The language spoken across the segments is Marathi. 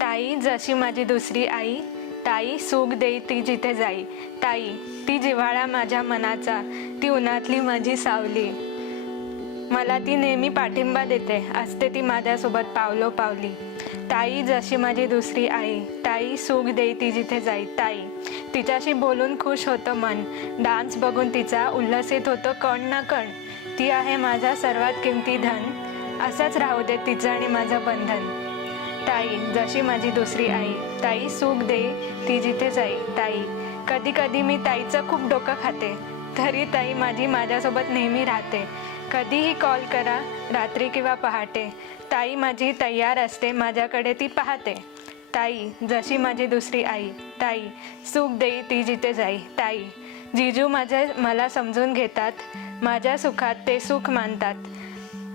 ताई जशी माझी दुसरी आई, ताई सुख देई ती जिथे जाई, ताई ती जिव्हाळा माझ्या मनाचा, ती उन्हातली माझी सावली, मला ती नेहमी पाठिंबा देते, असते ती माझ्यासोबत पावलोपावली. ताई जशी माझी दुसरी आई, ताई सुख देई ती जिथे जाई, ताई तिच्याशी बोलून खुश होतं मन, डान्स बघून तिचा उल्हसित होतं कण ना कण, ती आहे माझा सर्वात किमती धन, असंच राहू दे तिचं आणि माझं बंधन. ताई जशी माझी दुसरी आई, ताई सुख दे ती जिथे जाई, ताई कधी कधी मी ताईचं खूप डोकं खाते, तरी ताई माझी माझ्यासोबत नेहमी राहते, कधीही कॉल करा रात्री किंवा पहाटे, ताई माझी तयार असते, माझ्याकडे ती पाहते. ताई जशी माझी दुसरी आई, ताई सुख देई ती जिथे जाई, ताई जिजू मला समजून घेतात, माझ्या सुखात ते सुख मानतात,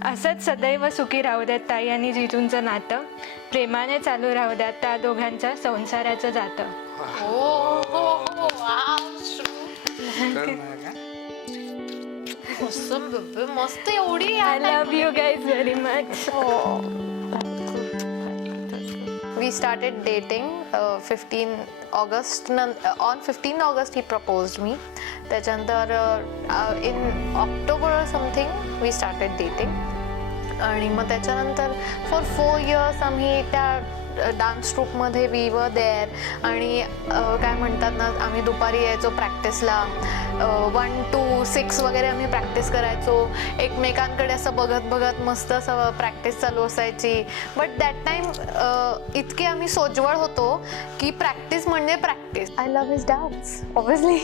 असंच सदैव सुखी राहू द्यात ताई आणि जिजूंचं नातं, प्रेमाने चालू राहू द्यात त्या दोघांच्या संसाराचं जातं. मस्त एवढी. I love you guys very much. We started dating 15 August. On 15 August he proposed me. त्याच्यानंतर in October or something we started dating. आणि मग त्याच्यानंतर for 4 years आम्ही त्या डान्स ट्रूपमध्ये वी वर देअर. आणि काय म्हणतात ना, आम्ही दुपारी यायचो प्रॅक्टिसला, 1 to 6 वगैरे आम्ही प्रॅक्टिस करायचो, एकमेकांकडे असं बघत बघत मस्त असं प्रॅक्टिस चालू असायची. बट दॅट टाइम इतके आम्ही सोज्वळ होतो की प्रॅक्टिस म्हणजे practice. I love his dance obviously.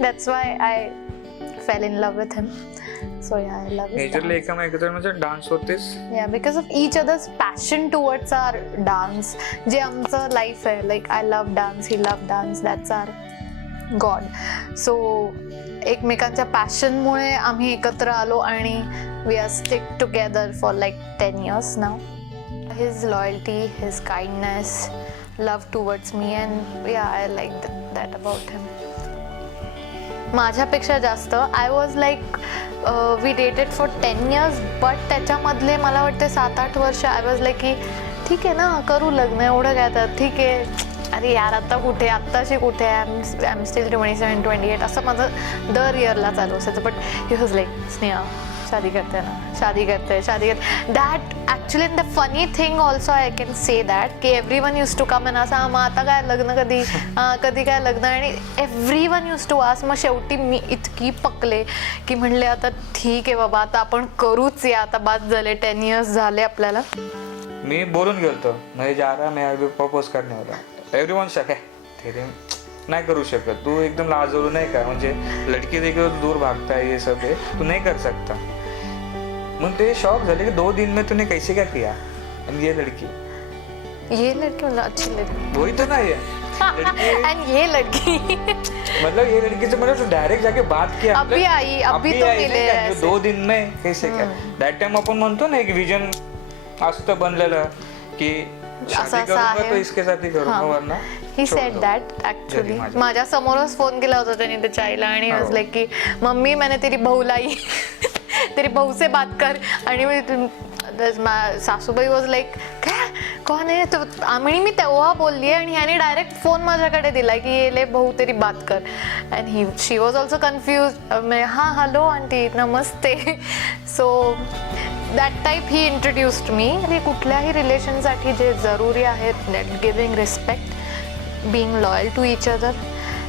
That's why I fail in love with him. So yeah, I love his majorly dance. एकामेकाचं म्हणजे डान्स होतेच. Yeah, because of each other's passion towards our dance. जे आमचं लाईफ आहे, like I love dance, he love dance, that's our God. So एकमेकांच्या पॅशनमुळे आम्ही एकत्र आलो आणि we are stick together for like 10 years now. His loyalty, his kindness, love towards me, and yeah, I like that about him. माझ्यापेक्षा जास्त I was like we dated for 10 years, but त्याच्यामधले मला वाटतं 7-8 वर्ष आय वॉज लाईक की ठीक आहे ना, करू लग्न, एवढं काय तर ठीक आहे, अरे यार आता कुठे, आत्ताशी कुठे, आय एम स्टील 27-28 असं माझं दर इयरला चालू असायचं. But he was like Sneha शादी करते ना, शादी करते. That actually the funny thing also I can say that की every one use to come and असं मग आता काय लग्न कधी, कधी काय लग्न, आणि every one use to ask. मग शेवटी मी इतकी पकले की म्हणले आता ठीक आहे बाबा, आता आपण करूच या, आता बाद झाले, 10 years झाले आपल्याला. मी बोलून गेलतो मैं जा रहा, मैं अभी प्रपोज करने वाला. एव्हरीवन शक आहे तेरे नाही करू शकत, तू एकदम लाजरू नाही का, म्हणजे लड़की देखो दूर भागता है, ये सब है, तू नहीं कर सकता. मग ते शॉक झाले की 2 दिन में तूने कैसे क्या किया. आणि ये लड़की मतलब अच्छी लड़की, वही तो नहीं है एंड ये लड़की मतलब ये लड़की से मतलब तू डायरेक्ट जाके बात किया, अभी आई, अभी तो मिले ऐसे. 2 दिन में कैसे क्या. दॅट टाइम आपण म्हणतो ना एक विजन असतं बनलेलं की शादी करूंगा तो इसके साथ ही करूंगा, Verna he said that actually. माझ्या समोरच फोन केला होता त्याने त्याच्या आईला आणि वाज लाईक की मम्मी मैंने तेरी बहू लाई तेरी बहू से बात कर. आणि सासूबाई वॉज लाईक काय कोण आहे तो, आणि मी तेव्हा बोलली आणि ह्याने डायरेक्ट फोन माझ्याकडे दिला की ये ले बहू तेरी बात कर. And she was also confused. हां हॅलो आंटी नमस्ते. So that type he introduced me. आणि कुठल्याही रिलेशनसाठी जे जरुरी आहेत, that giving respect, being loyal to each other,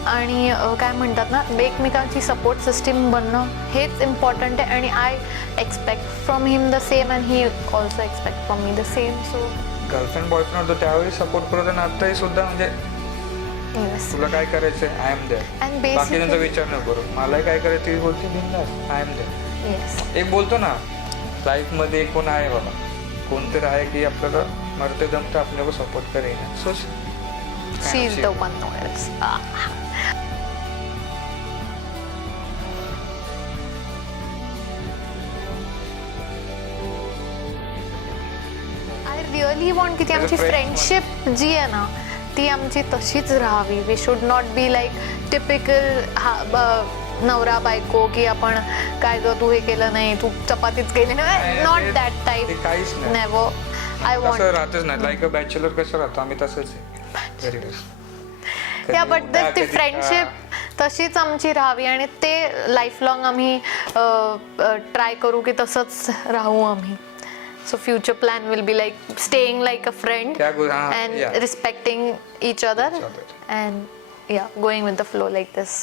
आणि काय म्हणतात ना, एकमेकांची सपोर्ट सिस्टीम बनणं हेच इम्पॉर्टंट आहे. आणि I expect from him the same and he also expect from me the same. So girlfriend boyfriend होतो त्यावेळी सपोर्ट करत, आणि आताही सुद्धा म्हणजे तुला काय करायचंय आय एम देअर, बाकी त्यांचा विचार नको करू, मला काय करायचं ती बोलते बिंदास आय एम देअर. येस, एक बोलतो ना लाईफमध्ये कोण आहे बाबा, कोणतरी आहे की आपल्याला मरते दमतं आपल्याला सपोर्ट करेल. So she is the one. I really want की ती आमची फ्रेंडशिप जी आहे ना ती आमची तशीच राहावी. We should not be like typical नवरा बायको की आपण काय ग तू हे केलं नाही, तू चपातीच केली नाही, not that type, never. I तसं वॉन्ट राहतच नाही. लाईक अ बॅचलर कसं राहतो आम्ही तसंच आहे घरी या बट ती फ्रेंडशिप तशीच आमची राहावी आणि ते लाईफ लॉंग आम्ही ट्राय करू की तसंच राहू आम्ही. So future plan will be like staying like a friend and respecting each other and yeah going with the flow like this.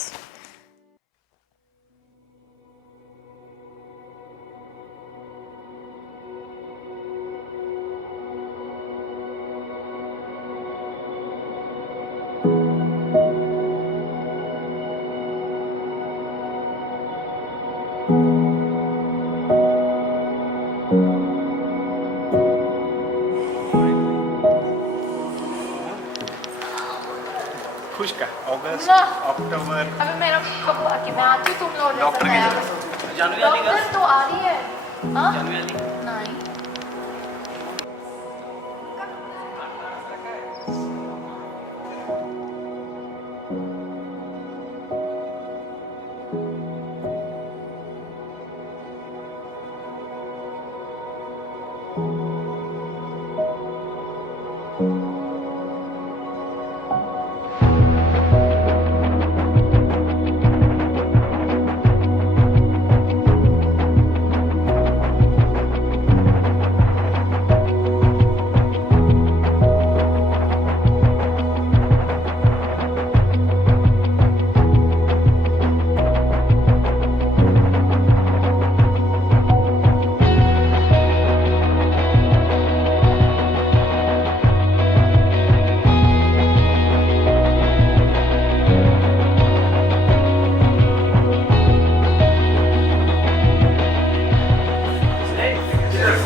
खुश का अगस्त ना. अक्टूबर अभी मेरा कब बाकी मैं आती हूँ तुम लोग डॉक्टर की जरूरत जानवी आली का डॉक्टर तो आ रही है हाँ जानवी आली नहीं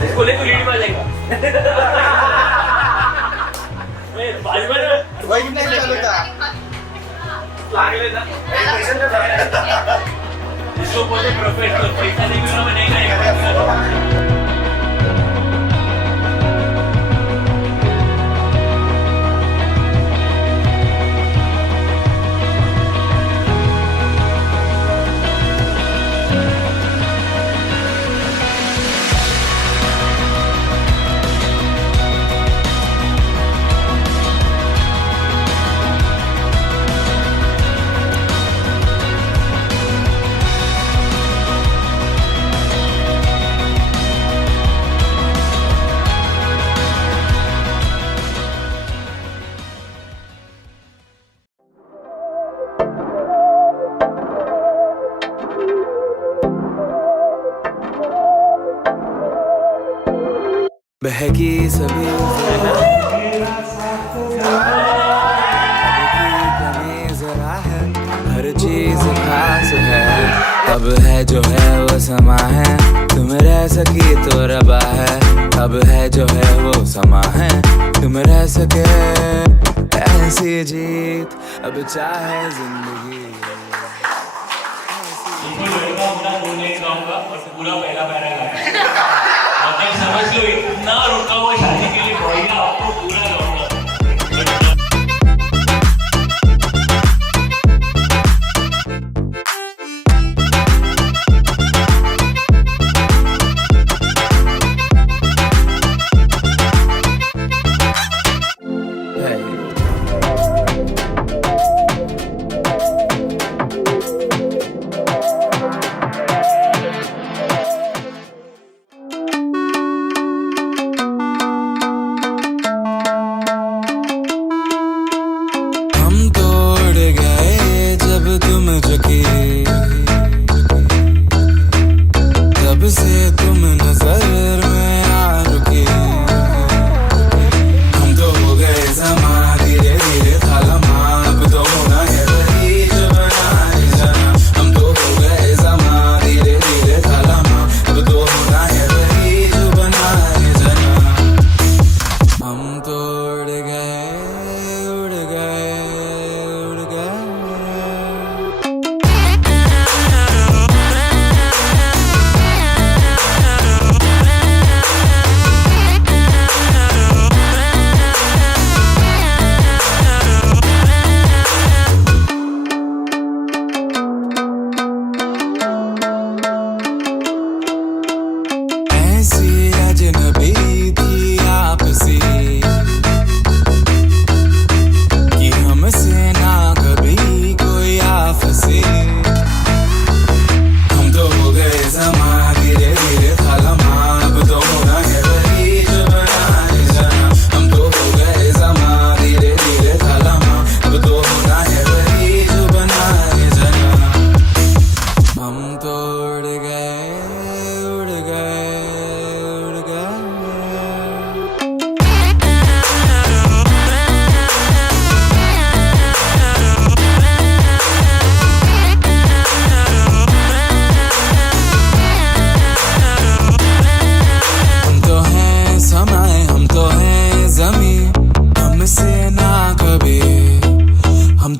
इसको ले तो लीड में आ जाएगा वही नहीं चलता लागले ना इसको बोलते प्रोफेशनल पैसा नहीं मिला मैं नहीं खाएगा. बहकी सभी जरा है हर चीज खास है अब है जो है वो समा है तुम रह सकी तो रबा है अब है जो है वो समा है तुम रह सके ऐसी जीत अब चाहे जिंदगी. पूरा पहला पैराग्राफ मतलब समझ लो इतना रुका हुआ शादी के लिए भैया आपको पूरा गाऊंगा.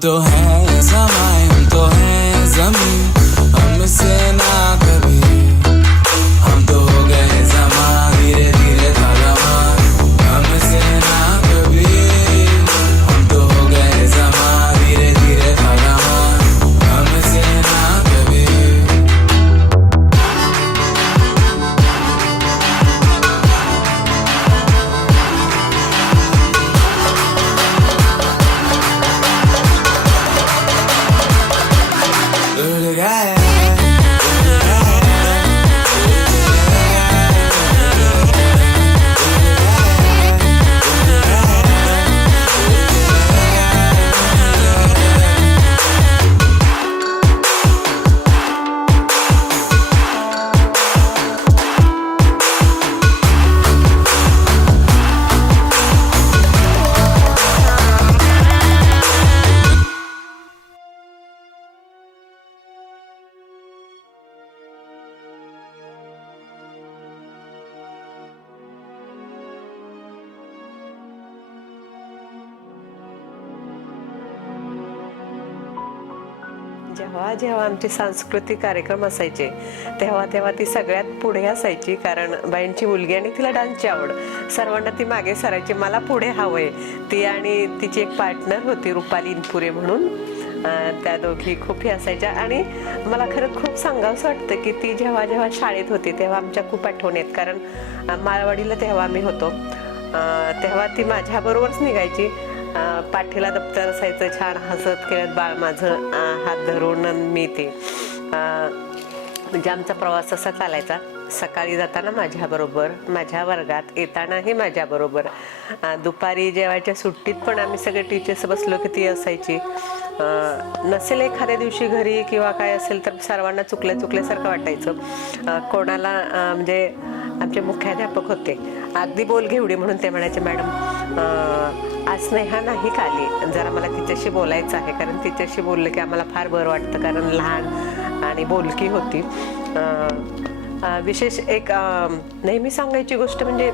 तो हैं समाए, हम तो हैं जमीन, हमसे ना कभी। हम तो हो गए जमा, धीरे धीरे था जमा, हमसे ना कभी। हम तो हो गए जमा, धीरे धीरे था जमा, हमसे ना कभी। उड़ गए, जेव्हा जेव्हा आमचे सांस्कृतिक कार्यक्रम असायचे तेव्हा तेव्हा ती सगळ्यात पुढे असायची, कारण बाईंची मुलगी आणि तिला डान्सची आवड. सर्वांना ती मागे सरायची, मला पुढे हवंय. ती आणि तिची एक पार्टनर होती रुपाली इनपुरे म्हणून, त्या दोघी खूप हे असायच्या. आणि मला खरं खूप सांगावंसं वाटतं की ती जेव्हा जेव्हा शाळेत होती तेव्हा आमच्या खूप आठवणी आहेत, कारण माळवाडीला तेव्हा आम्ही होतो तेव्हा ती माझ्याबरोबरच निघायची. पाठीला दप्तर असायचं, छान हसत खेळत बाळ माझं हात धरून मी ते म्हणजे आमचा प्रवास असा चालायचा. सकाळी जाताना माझ्याबरोबर, माझ्या वर्गात येतानाही माझ्याबरोबर, दुपारी जेवायच्या सुट्टीत पण आम्ही सगळे टीचर्स बसलो की ती असायची. नसेल एखाद्या दिवशी घरी किंवा काय असेल तर सर्वांना चुकल्यासारखं वाटायचं. कोणाला म्हणजे आमचे मुख्याध्यापक होते अगदी बोल घेवडी म्हणून, ते म्हणायचे मॅडम आज स्नेहा नाही का आली, जरा मला तिच्याशी बोलायचं आहे. कारण तिच्याशी बोललं की आम्हाला फार बरं वाटतं, कारण लहान आणि बोलकी होती. विशेष एक नेहमी सांगायची गोष्ट म्हणजे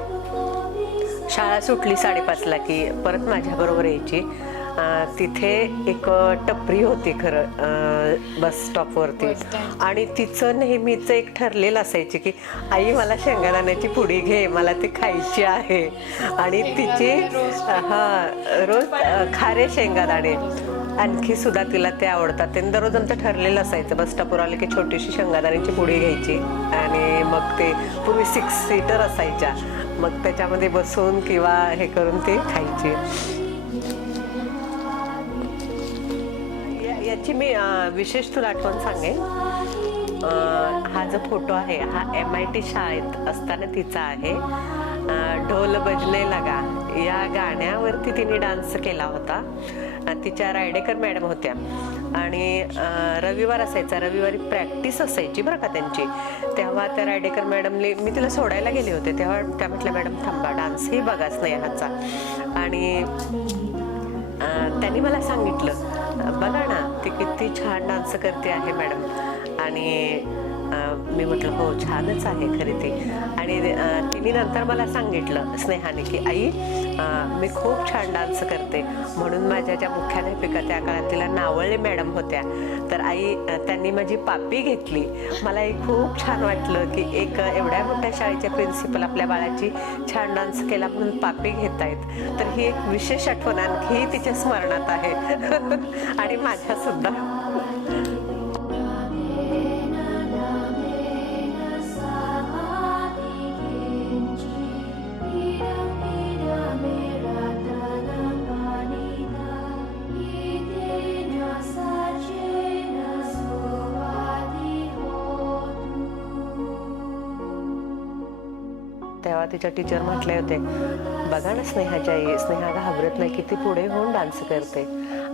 शाळा सुटली 5:30ला की परत माझ्याबरोबर यायची. तिथे एक टपरी होती खरं बस स्टॉपवरती, आणि तिचं नेहमीचं एक ठरलेलं असायची की आई मला शेंगादाण्याची पुडी घे, मला ती खायची आहे. आणि तिची रोज खारे शेंगादाणे आणखी सुद्धा तिला ते आवडतात. ते दररोज आमचं ठरलेलं असायचं, बस स्टॉपवर आले की छोटीशी शेंगादाण्याची पुडी घ्यायची आणि मग ते पूर्वी 6 सीटर असायच्या, मग त्याच्यामध्ये बसून किंवा हे करून ते खायची. याची मी विशेष तुला आठवण सांगेन. हा जो फोटो आहे हा MIT शाळेत असताना तिचा आहे. ढोल बजने लगा या गाण्यावरती तिने डान्स केला होता. तिच्या रायडेकर मॅडम होत्या आणि रविवार असायचा, रविवारी प्रॅक्टिस असायची बरं का त्यांची. तेव्हा त्या रायडेकर मॅडमने, मी तिला सोडायला गेले होते तेव्हा त्या म्हटल्या मॅडम थांबा, डान्सही बघाच नाही ह्याचा. आणि त्यांनी मला सांगितलं बघा ना ती किती छान डान्स करते आहे मॅडम. आणि मी म्हटलं हो छानच आहे खरी ती. आणि तिने नंतर मला सांगितलं स्नेहाने की आई मी खूप छान डान्स करते म्हणून माझ्या ज्या मुख्याध्यापिका त्या काळात तिला नावळे मॅडम होत्या, तर आई त्यांनी माझी पापी घेतली. मलाही खूप छान वाटलं की एक एवढ्या मोठ्या शाळेचे प्रिन्सिपल आपल्या बाळाची छान डान्स केला म्हणून पापी घेत आहेत. तर ही एक विशेष आठवण आणखी तिच्या स्मरणात आहे आणि माझ्या सुद्धा. तेव्हा तिच्या टीचर म्हटले होते बघा ना स्नेहाच्या आई, स्नेहा घाबरत नाही, किती पुढे होऊन डान्स करते.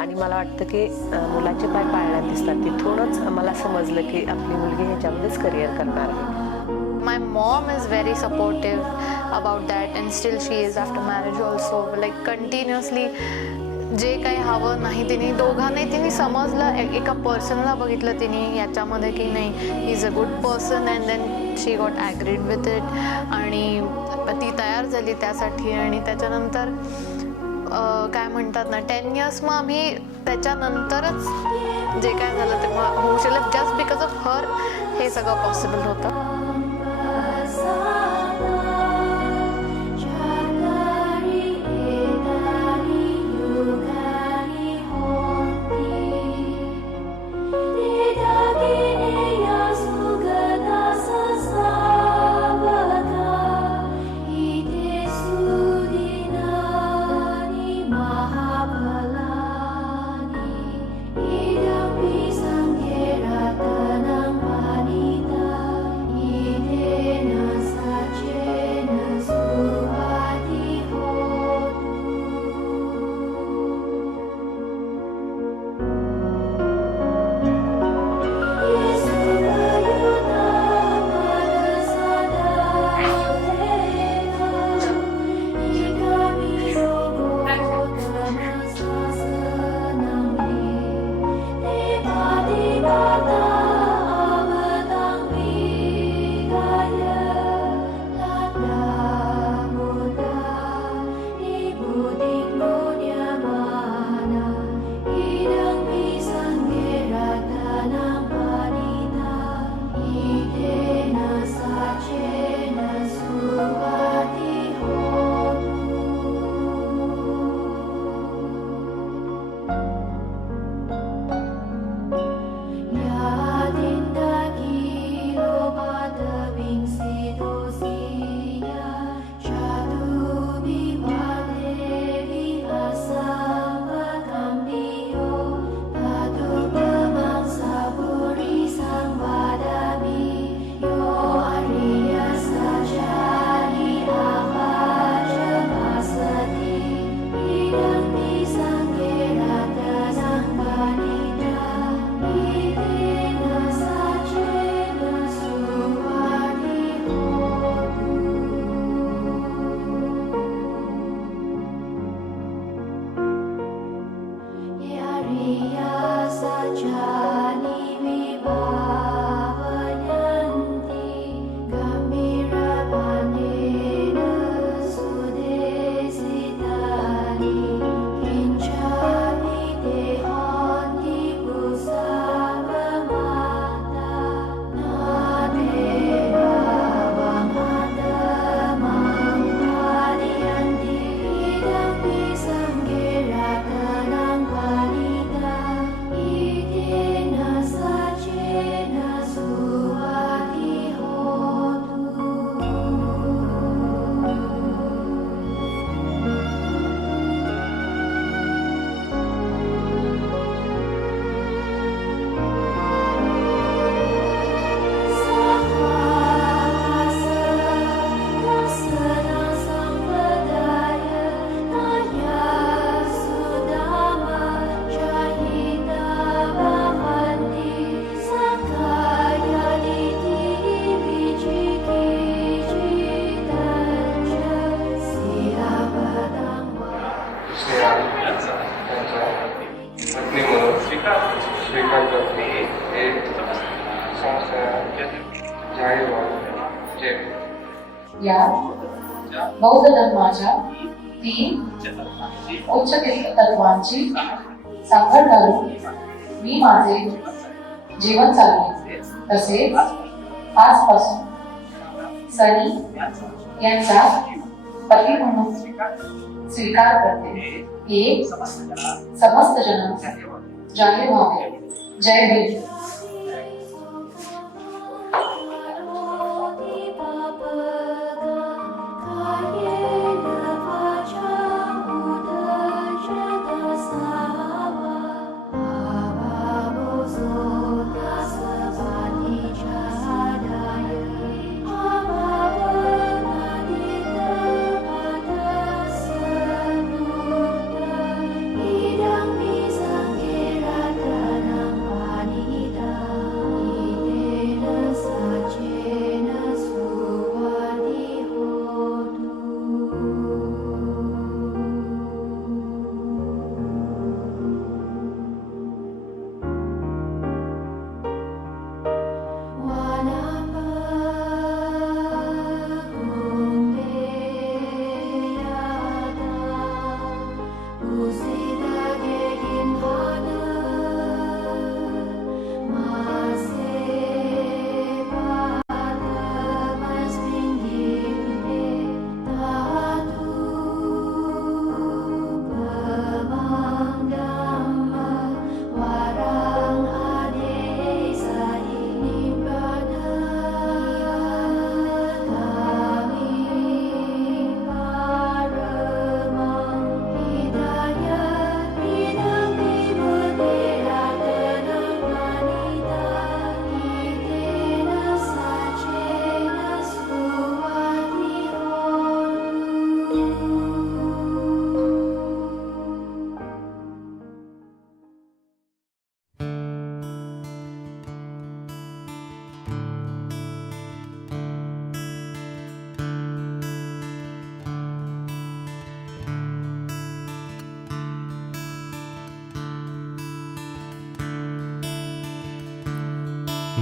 आणि मला वाटतं की मुलाचे पाय पाळण्यात दिसतात. तिथूनच मला समजलं की आपली मुलगी ह्याच्यामध्येच करिअर करणार आहे. My mom is very supportive about that and still she is after marriage also. Like continuously जे काही हवं नाही दोघांनाही तिने समजलं. एका पर्सनला बघितलं तिने याच्यामध्ये की नाही he is a good person and then she got agreed with it आणि ती तयार झाली त्यासाठी. आणि त्याच्यानंतर काय म्हणतात ना 10 years मग आम्ही त्याच्यानंतरच जे काय झालं ते मग होऊ शकलं जस्ट बिकॉज ऑफ हर हे सगळं पॉसिबल होतं. या बौद्ध धर्माच्या 3 उच्च तत्वांची सांगड घालून मी माझे जीवन चालवले. तसेच आजपासून सनी यांचा पती म्हणून स्वीकार करते. हे समस्त जन जाहीर व्हावे. जय Bhim. Idang pisang kira tenang panita.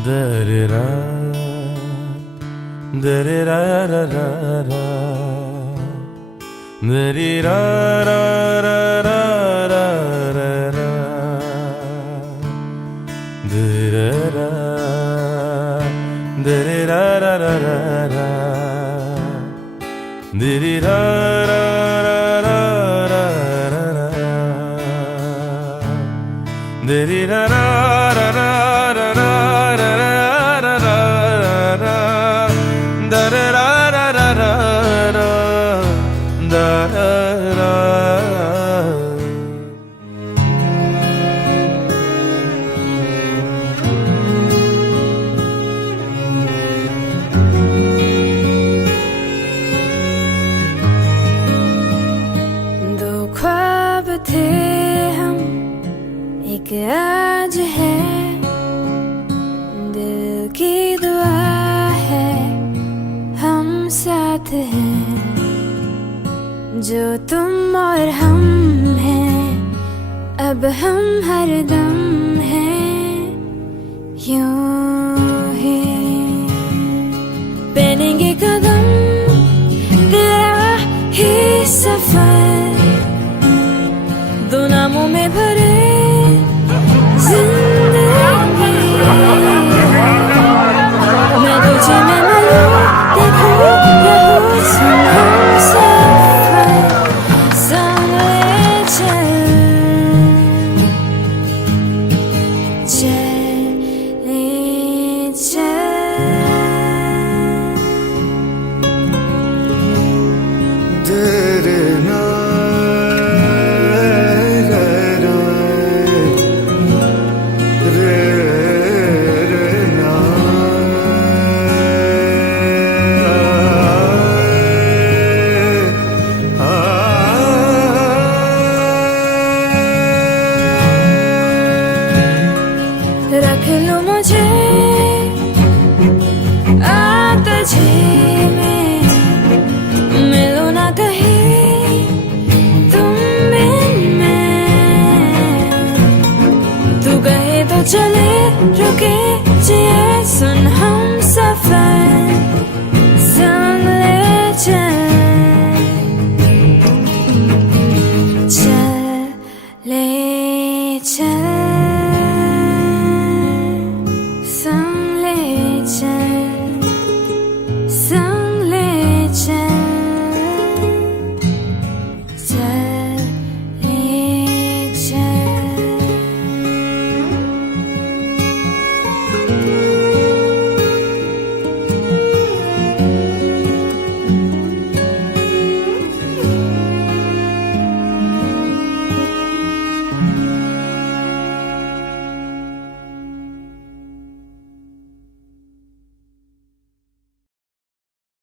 दरेरा दरेरा रा रा रा दरेरा रा रा रा रा रा रा दरेरा दरेरा रा रा रा रा दरेरा रा रा रा रा रा रा दरेरा रा रा रा रा रा रा रा रा रा दरेरा रा रा रा रा दरेरा दो ख्वाब थे हम एक आज है दिल की दुआ है हम साथ हैं जो तुम और हम हैं अब हम हरदम हैं यूं